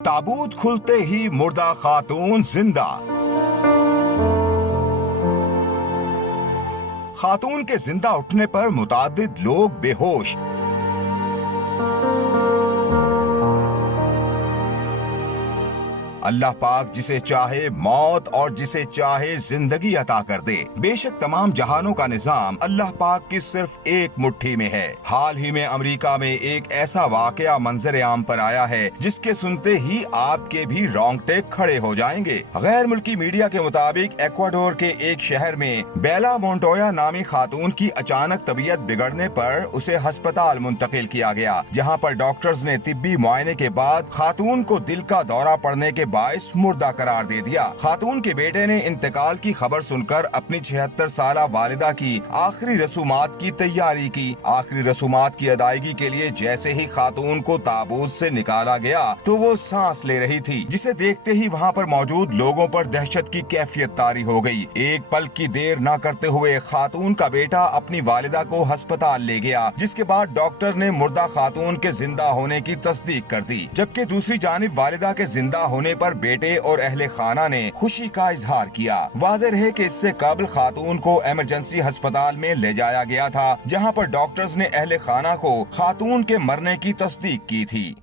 ताबूत खुलते ही मुर्दा खातून जिंदा। खातून के जिंदा उठने पर मुतादिद लोग बेहोश। अल्लाह पाक जिसे चाहे मौत और जिसे चाहे जिंदगी अता कर दे। बेशक तमाम जहानों का निजाम अल्लाह पाक की सिर्फ एक मुट्ठी में है। हाल ही में अमेरिका में एक ऐसा वाकया मंजर आम पर आया है जिसके सुनते ही आपके भी रोंगटे खड़े हो जाएंगे। गैर मुल्की मीडिया के मुताबिक एक्वाडोर के एक शहर में बेला मोन्टोया नामी खातून की अचानक तबीयत बिगड़ने पर उसे अस्पताल मुंतकिल किया गया, जहाँ पर डॉक्टर्स ने तिब्बी मुआयने के बाद खातून को दिल का दौरा पड़ने के बाइस मुर्दा करार दे दिया। खातून के बेटे ने इंतकाल की खबर सुनकर अपनी 76 साला वालिदा की आखिरी रसूमात की तैयारी की। आखिरी रसूमात की अदायगी के लिए जैसे ही खातून को ताबूत से निकाला गया तो वो सांस ले रही थी, जिसे देखते ही वहाँ पर मौजूद लोगों पर दहशत की कैफियत तारी हो गई। एक पल की देर न करते हुए खातून का बेटा अपनी वालिदा को अस्पताल ले गया, जिसके बाद डॉक्टर ने मुर्दा खातून के जिंदा होने की तस्दीक कर दी। जबकि दूसरी जानिब वालिदा के जिंदा होने पर बेटे और अहले खाना ने खुशी का इजहार किया। वाज़ेह है कि इससे कबल खातून को इमरजेंसी अस्पताल में ले जाया गया था, जहां पर डॉक्टर्स ने अहले खाना को खातून के मरने की तस्दीक की थी।